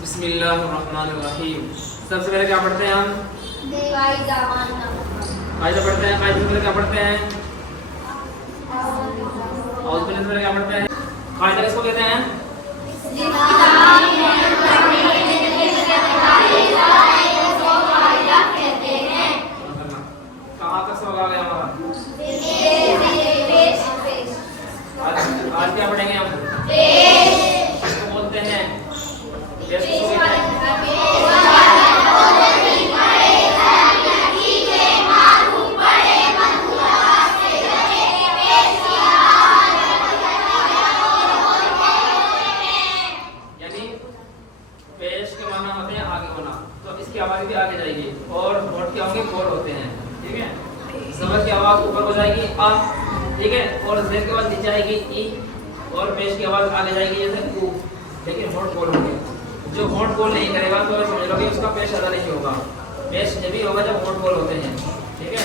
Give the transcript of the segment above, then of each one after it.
बिस्मिल्लाहिर्रहमानिर्रहीम। सबसे पहले क्या पढ़ते हैं हम? कायदा पढ़ते हैं। कायदे से पहले क्या पढ़ते हैं? और पहले से पहले क्या पढ़ते हैं? कायदा किसको कहते हैं? कहाँ तक सवाल आ गया हमारा? आज क्या पढ़ेंगे हम? किसको बोलते हैं? पेश के माना होते हैं आगे होना, तो इसकी आवाज भी आगे जाएगी और होठ के होंगे फोर होते हैं, ठीक है। समझ की आवाज ऊपर हो जाएगी आ, ठीक है, और जेर के बाद नीचे आएगी ई, और पेश की आवाज आगे जाएगी जैसे ऊ, लेकिन होठ बोल होंगे। जो होठ बोल नहीं करेगा तो समझ लो कि उसका पेश अदा नहीं होगा। पेश जब भी होगा जब होठ बोल होते हैं, ठीक है।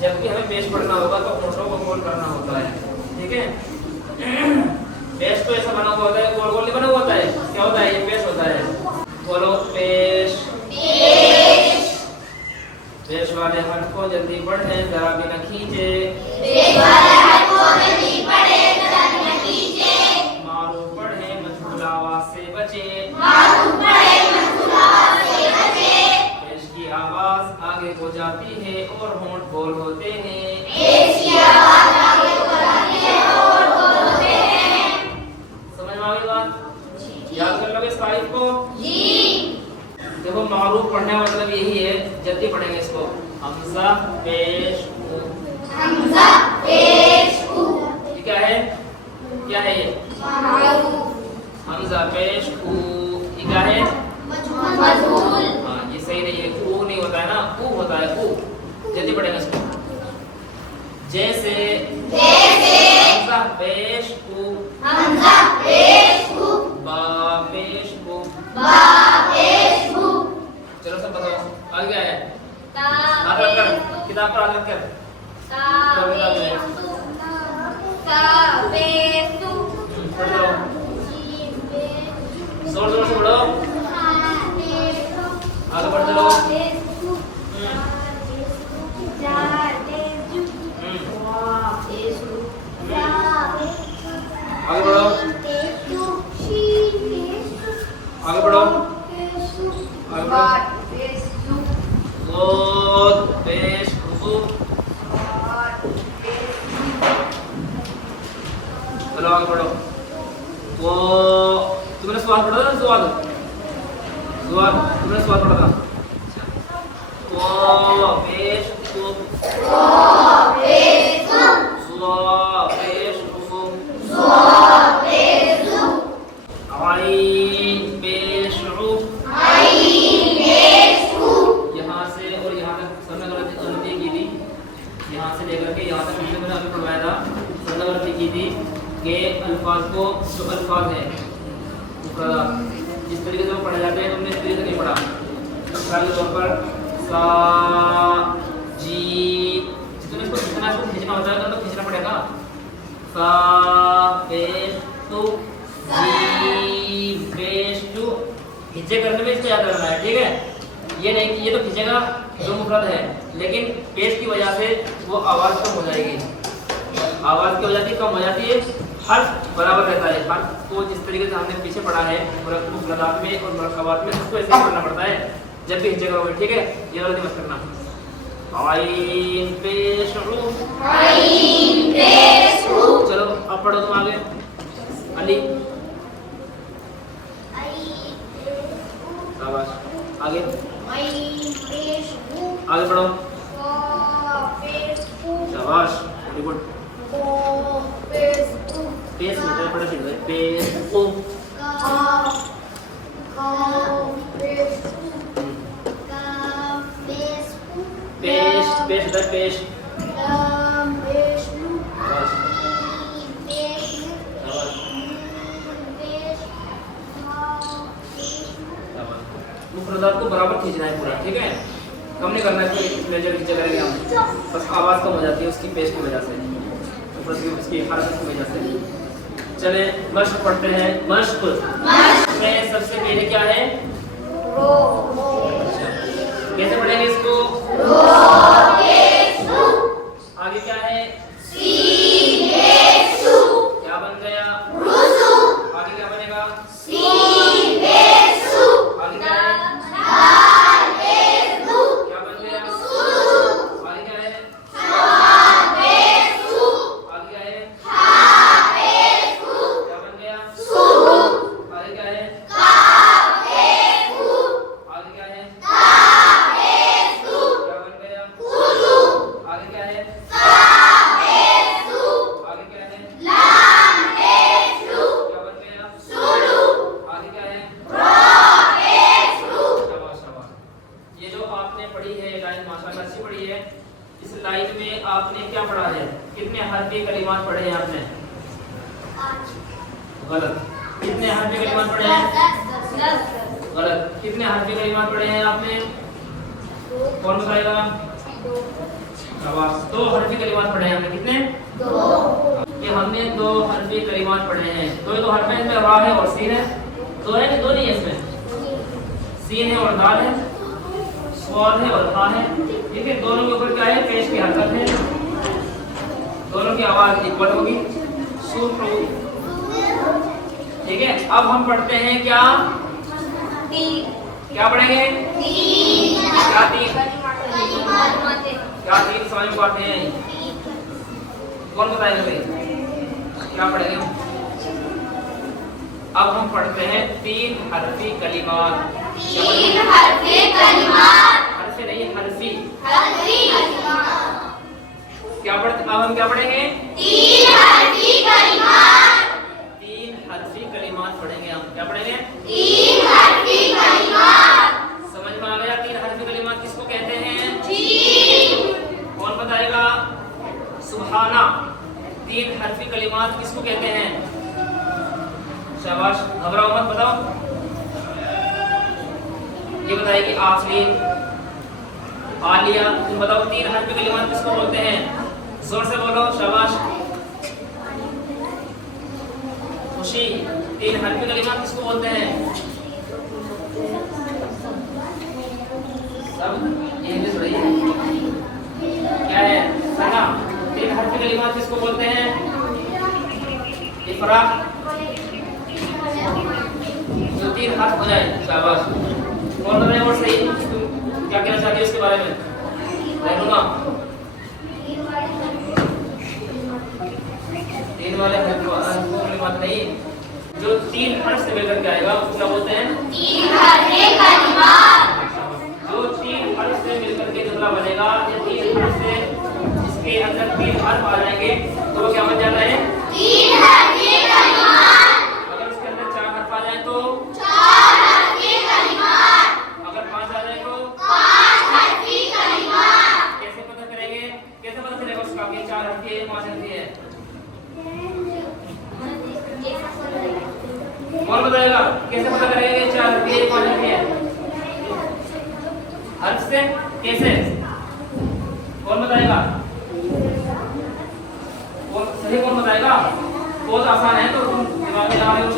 जब भी हमें पेश पढ़ना होगा तो होठों को गोल करना होता है, ठीक है। पेश तो ऐसा बना हुआ होता है, गोल गोल नहीं बना हुआ होता है, क्या होता है? ये पेश होता है। बोलो पेश। पेश वाले हर्फ को जल्दी पढ़े, जरा भी न खींचे। मारूफ पढ़े, मजहूल आवाज से बचे। पेश की आवाज आगे हो जाती है और होंठ बोल होते हैं। समझ में आ गई बात? याद कर लोगे इस तारीफ को? देखो मारूफ पढ़ने का मतलब यही है, जल्दी पढ़ेंगे इसको। हमजा पेश ऊ। ये क्या है? क्या है ये? हमजा पेश ऊ। ये क्या है? हाँ, ये सही नहीं है, ऊ नहीं होता है ना, ऊ होता है ऊ। जल्दी पढ़ेंगे इसको। जैसे हमजा पेश ऊ। बा पेश ऊ। चलो सब बताओ आगे क्या है? हाथ रख कर, किताब पर हाथ रख कर। पढ़ लो, जोर जोर से पढ़ो, आगे बढ़ चलो। आगे बढ़ो, आगे बढ़ो, आगे बढ़ो। गोद पेश ऊ। चलो आगे बढ़ो। वो तुमने सवाल पढ़ा था ना? सवाल तुमने सवाल पढ़ा था। वो पेश ऊ। पेश ऊ। आइन पेश ऊ। यहाँ से और यहाँ तक सबने गलती की थी। यहाँ से लेकर के यहाँ तक हमने अभी पढ़वाया था, सबने गलती की थी कि अल्फाज को, जो अल्फाज है मुफ्रदात, जिस तरीके से वो पढ़े जाते हैं तुमने इस तरीके से नहीं पढ़ा। मिसाल के तौर पर सा जी, जितना इसको खींचना होता है तो खींचना पड़ेगा। सा पेश टू, जी पेश टू, खींचे करने में इसको याद रखना है, ठीक है। ये नहीं कि ये तो खींचेगा जो मुफरद है, लेकिन पेश की वजह से वो आवाज कम हो जाएगी। आवाज की वजह से कम हो जाती है, हर्फ बराबर रहता है। हर्फ को जिस तरीके से हमने पीछे पढ़ा है मुफरदात में और मुरक्कबात में, उसको ऐसे पढ़ना पड़ता है जब भी हिज्जे करोगे, ठीक है। ये गलती मत करना। आइन पेश ऊ। चलो अब पढ़ो तुम आगे। अली शाबाश, आगे आगे पढ़ो। शाबाश, वेरी गुड। पेश मतलब पढ़ो सीधे, पेश ऊ। पेश पेश होता है पेश। मुफरदात को बराबर खींचना है पूरा, ठीक है। कम नहीं करना है, मेजर खींचा करेंगे हम, बस आवाज कम हो जाती है उसकी पेश की वजह से, उसकी हरकत की वजह से। चले मश्क पढ़ते हैं। मश्क में सबसे पहले क्या है? कैसे पढ़ेंगे इसको? आगे क्या है? क्या बन गया? आगे क्या बनेगा? आगे क्या है? क्या बन गया? आगे क्या है? आगे क्या है? क्या बन गया? आगे क्या है? आगे क्या है? क्या बन गया? आगे क्या है? आगे क्या है? क्या बन गया? आगे क्या है? शाबाश शाबाश। ये जो आपने पढ़ी है लाइन माशाल्लाह अच्छी पढ़ी है। इस लाइन में आपने क्या पढ़ा है? कितने हरफी कलिमात पढ़े हैं आपने? गलत। कितने हरफी कलिमात पढ़े हैं? गलत। कितने हरफी कलिमात पढ़े हैं आपने? कौन बताएगा? शाबाश। 2 हरफी कलिमात पढ़े हैं हमने। कितने? 2। ये हमने 2 हरफी कलिमात पढ़े हैं। 2 हरफ है, इसमें रा है और सीन है। 2 है कि 2 नहीं है? इसमें सीन है और दाल है, स्वाद है और हा है। ठीक है, दोनों के ऊपर क्या है? पेश की हरकत है। दोनों की आवाज इक्वल होगी। ठीक है, अब हम पढ़ते हैं क्या? क्या पढ़ेंगे? क्या 3? क्या 3 समझ में आते हैं? कौन बताएगा भाई? क्या पढ़ेंगे? अब हम पढ़ते हैं 3 हरफी कलिमात। हरफी नहीं, हरफी। क्या पढ़ते? अब हम क्या पढ़ेंगे? 3 हरफी कलिमात पढ़ेंगे हम। क्या पढ़ेंगे? 3 हरफी कलिमात। समझ में आ गया? 3 हरफी कलिमात किसको कहते हैं? कौन बताएगा? सुभाना। 3 हरफी कलिमात किसको कहते हैं? शाबाश, घबराओ मत, बताओ। ये बताएगी आफरीन, आलिया। तुम बताओ 3 हरफी कलिमात किसको बोलते हैं? जोर से बोलो। शाबाश। खुशी, 3 हरफी कलिमात किसको बोलते हैं? सब इंग्लिश रही है। क्या है? सना। 3 हरफी कलिमात किसको बोलते हैं? इफरा। जो 3 हर्फ हो जाए। शाबाश। कौन बताए और सही? तुम क्या कहना चाहती हो इसके बारे में? रहनुमा। 3 वाले कलिमात नहीं, जो 3 हर्फ से मिलकर के आएगा उसको क्या बोलते हैं? 3 हरफी कलिमात। जो 3 हर्फ से मिलकर के जुमला बनेगा, या 3 हर्फ से इसके अंदर 3 हर्फ आ जाएंगे तो वो क्या बन जाता है? 3 हरफी कलिमात। अगर उसके अंदर 4 हर्फ आ जाए तो 4 हरफी कलिमात। अगर 5 आ जाए तो 5 हरफी कलिमात। कैसे पता करेंगे? कैसे पता चलेगा उसका कि 4 हरफी है या 5 हरफी है? कौन बताएगा? कैसे पता करेंगे कि 4 हरफी है या 5 हरफी है? हर्फ से। कैसे? कौन बताएगा? सही कौन बताएगा? बहुत आसान है, तो तुम दिमाग में लगा रहे हो।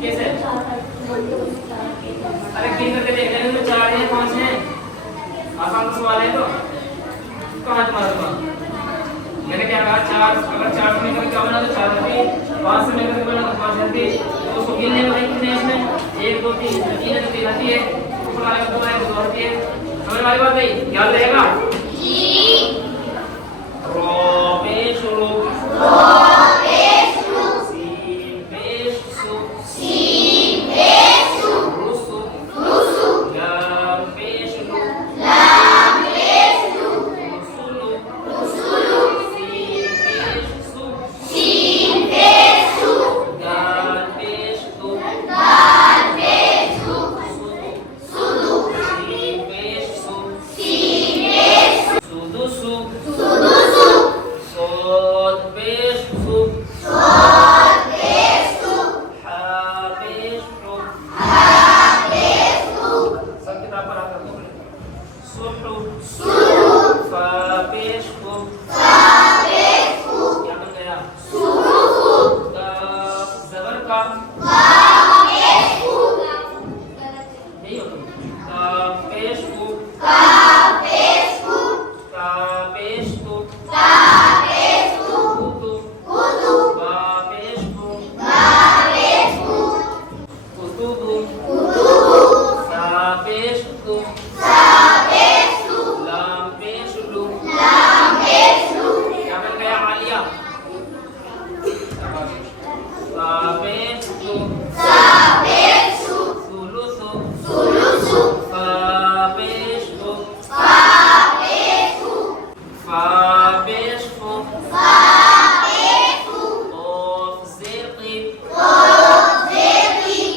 कैसे? अरे गिन करके देख लेंगे तो 4 है 5 है। आसान सवाल है। तो कहाँ तुम्हारा दिमाग? मैंने क्या कहा? 4। अगर 4 से मिलकर क्या बना तो 4 हरफी, 5 से मिलकर बना तो 5 हरफी। तो उसको गिनने में कितने हैं इसमें? 1 2 3 3 है तो 3 हरफी है। ऊपर वाले का 2 है तो 2 हरफी है। समझ वाली बात नहीं? याद रहेगा? रो पेश रो, सीन पेश सु, रुसु, लाम पेश लु, रुसुलु, सीन पेश सु, दाल पेश तु, सुदु, सीन पेश सु, सुदुसु, सोद पेश सु, कुतुबु सा पेश तु लाम पेश लु क्या बन गया आलिया सा पेश तु सुलुसु सा पेश तु फा पेश फु ऑफ ज़िरक़ी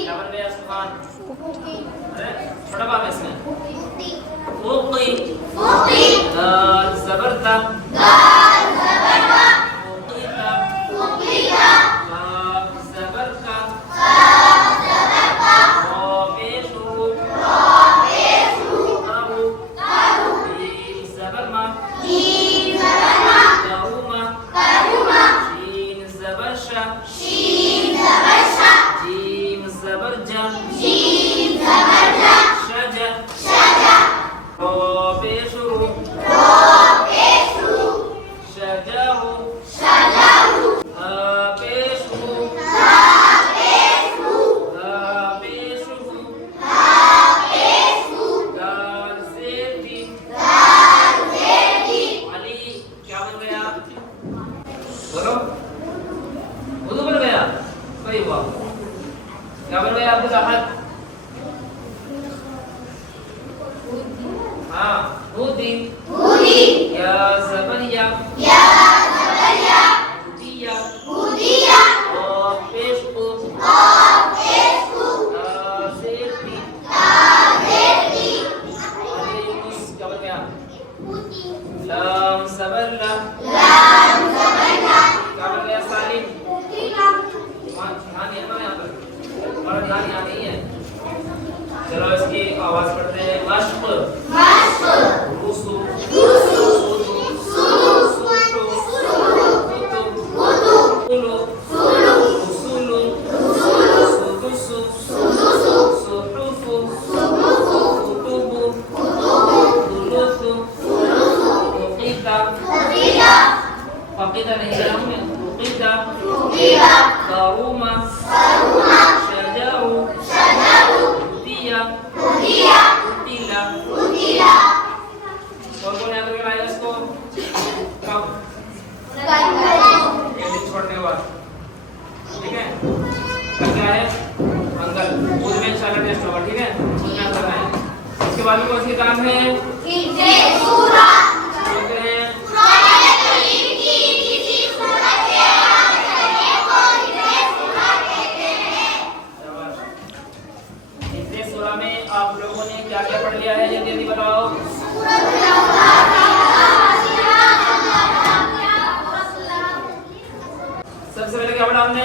क्या बन गया सुभान अरे बड़ा बात है इसमें फुक़ी दाल ज़बरदा फुक़ीता काफ ज़बरका पेशु ताहु जीम ज़बरमा करुमा शीन ज़बरशा जीम ज़बरजा शजा पेशु शजाहु पेशु पेशु दाल ज़ेती अली क्या बन गया बोलो उर्दू बन गया सही हुआ क्या बन गया आपको साहब हाँ हुदी या ज़बरिया हुदिया और पेशु ज़ेती अलीकुस क्या बन गया लाम ज़बरला क्या बन गया सालिम ध्यान है ना यहाँ पर हमारा ध्यान यहाँ नहीं है चलो इसकी आवाज पढ़ते हैं मश्क रुसु सुदु सुतु कुतु उसुलु सुदुसु सुहुफु कुतुबु दुलुसु फुक़ीता फक़ीता नहीं है हमें फुक़ीता करुमा शजाउ उतिला कौन याद रखेगा इसको कब ये छोड़ने वाला ठीक है क्या है अंगल उसमें इंशाल्लाह टेस्ट होगा ठीक है उसमें करना है इसके बाद में कौन सी काम है आप लोगों ने क्या क्या पढ़ लिया है जल्दी जल्दी बताओ सबसे पहले क्या पढ़ा हमने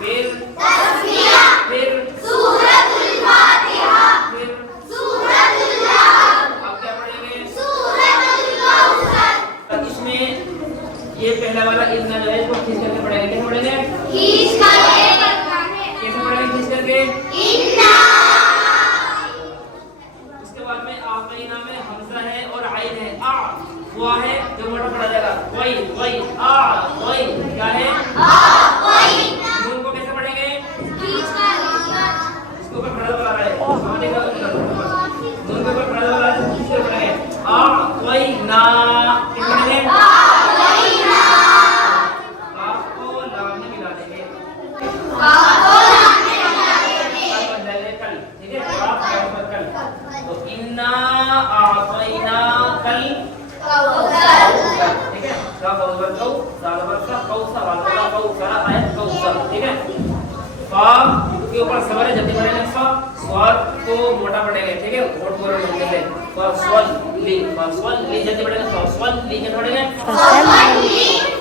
फिर सूरतुल फातिहा फिर सूरतुल नास अब क्या पढ़ेंगे सूरतुल कौसर इसमें ये पहला वाला इतना जो है इसको खींच करके पढ़ेंगे कैसे पढ़ेंगे खींच करके कैसे पढ़ेंगे खींच करके इन्ना में हमजा है और आइन है आ हुआ है जो मोटा पढ़ा जाएगा वही वही आ वही क्या है आ वही नून को कैसे पढ़ेंगे खींच कर इसको ऊपर खड़ा वाला है समझने का नून के ऊपर खड़ा वाला है किससे पढ़ेंगे आ वही ना किस पढ़ेंगे आ वही ना आपको लाम में मिला देंगे आपको लाम में मिला देंगे कल बन जाएगा कल ठीक है आप कल तो इन्ना आतैना कल कौसर ठीक है का कौसर कौ सालवर का कौसर वाला कौसर आयत कौसर ठीक है फा के ऊपर सवाल है जल्दी पढ़ेंगे फा स्वाद को मोटा पढ़ेंगे ठीक है वोट बोलो जल्दी से फस्वल ली जल्दी पढ़ेंगे फस्वल ली क्या पढ़ेंगे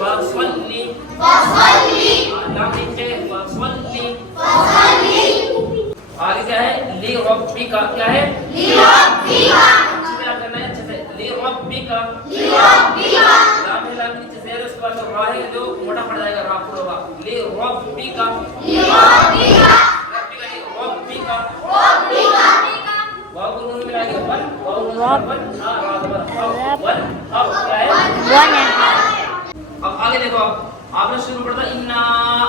फस्वल ली नाम नीचे फस्वल ली आगे क्या है ली रब्बिका क्या है ली रब्बिका अच्छे से याद करना है अच्छे से ली रब्बिका लाम है लाम नीचे से उसके बाद रा है जो मोटा पड़ जाएगा रा पूरा होगा ली रब्बिका वाव को नून मिलाएंगे वन वाव वन हां रा वन वन अब क्या है वन है अब आगे देखो आपने शुरू पढ़ा था इन्ना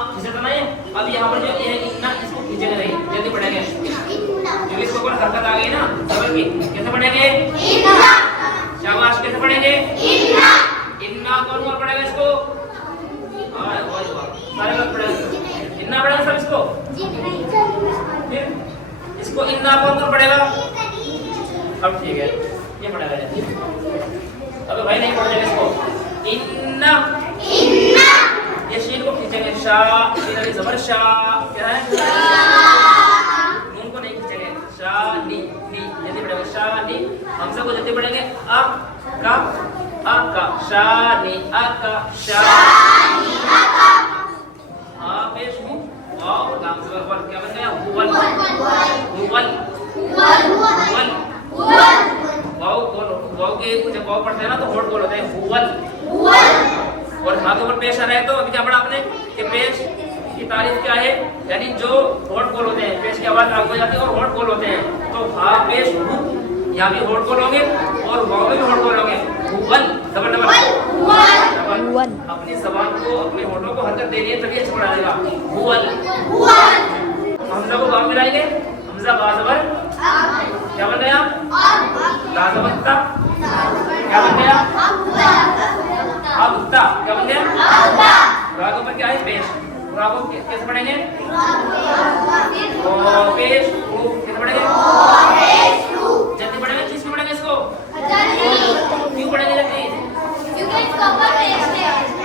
किसे करना है अब यहां पर जो ये इन्ना इसको खींचेंगे नहीं, जल्दी पढ़ेंगे क्योंकि इसके ऊपर हरकत आ गई ना सबर की। कैसे पढ़ेंगे? शाबाश। कैसे पढ़ेंगे? इन्ना। कौन कौन पढ़ेगा इसको? सारे लोग पढ़ेंगे। इन्ना पढ़ेगा सब इसको। फिर इसको इन्ना कौन कौन पढ़ेगा? अब ठीक है, ये पढ़ेगा। अबे भाई नहीं पढ़ेगा इसको। इन्ना। ये शीन को खींचेंगे शा, शीन अली जबर शा। क्या है? नून को नहीं खींचेंगे। शा नी नी जल्दी पढ़ेंगे। शा नी। हमसे को जल्दी पढ़ेंगे। अ का शा नी अ का शा नी अ का। आ पेश हूं वाव लाम से वर क्या बन गया? हुवल हुवल हुवल हुवल। वाव के जब वाव पढ़ते हैं ना तो होठ बोल होते हैं हुवल हुवल। और हाथ ऊपर पेश आ रहा है तो अभी क्या पढ़ा आपने कि पेश की तारीफ क्या है? यानी जो होठ बोल होते हैं, पेश की आवाज आगे हो जाती है और होठ बोल होते हैं। तो हा पेश हु यहाँ भी होठ बोल होंगे और वाव में भी होठ बोल होंगे। हुवल डबल डबल। अपनी जबान को, अपने होठों को हरकत देनी है तभी अच्छा पढ़ा जाएगा। हुवल हुवल। हमजा को बाम मिलाएंगे। हमजा बाजबर क्या बन गया? लाजबत्ता क्या बन गया? अबता क्या बन गया? रागों पर क्या है? पेश। रागों कैसे पढ़ेंगे? पेश कैसे पढ़ेंगे? जल्दी पढ़ेंगे। किस में पढ़ेंगे इसको? क्यों पढ़ेंगे जल्दी?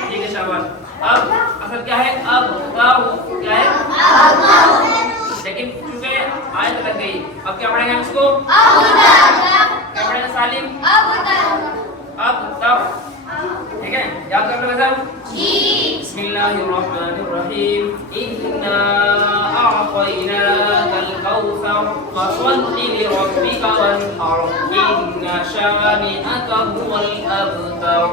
ठीक है शाबाश। अब असल क्या है? अब क्या है? लेकिन चूंकि आयत लग गई, अब क्या पढ़ेंगे हम इसको? क्या पढ़ेंगे सालिम? अब तब। ठीक है, याद कर लो बेटा। बिस्मिल्लाहिर्रहमानिर्रहीम। इन्ना अअतैनाकल कौसर फसल्लि लिरब्बिका वन्हर। इन्ना शानिअका हुवल अबतर।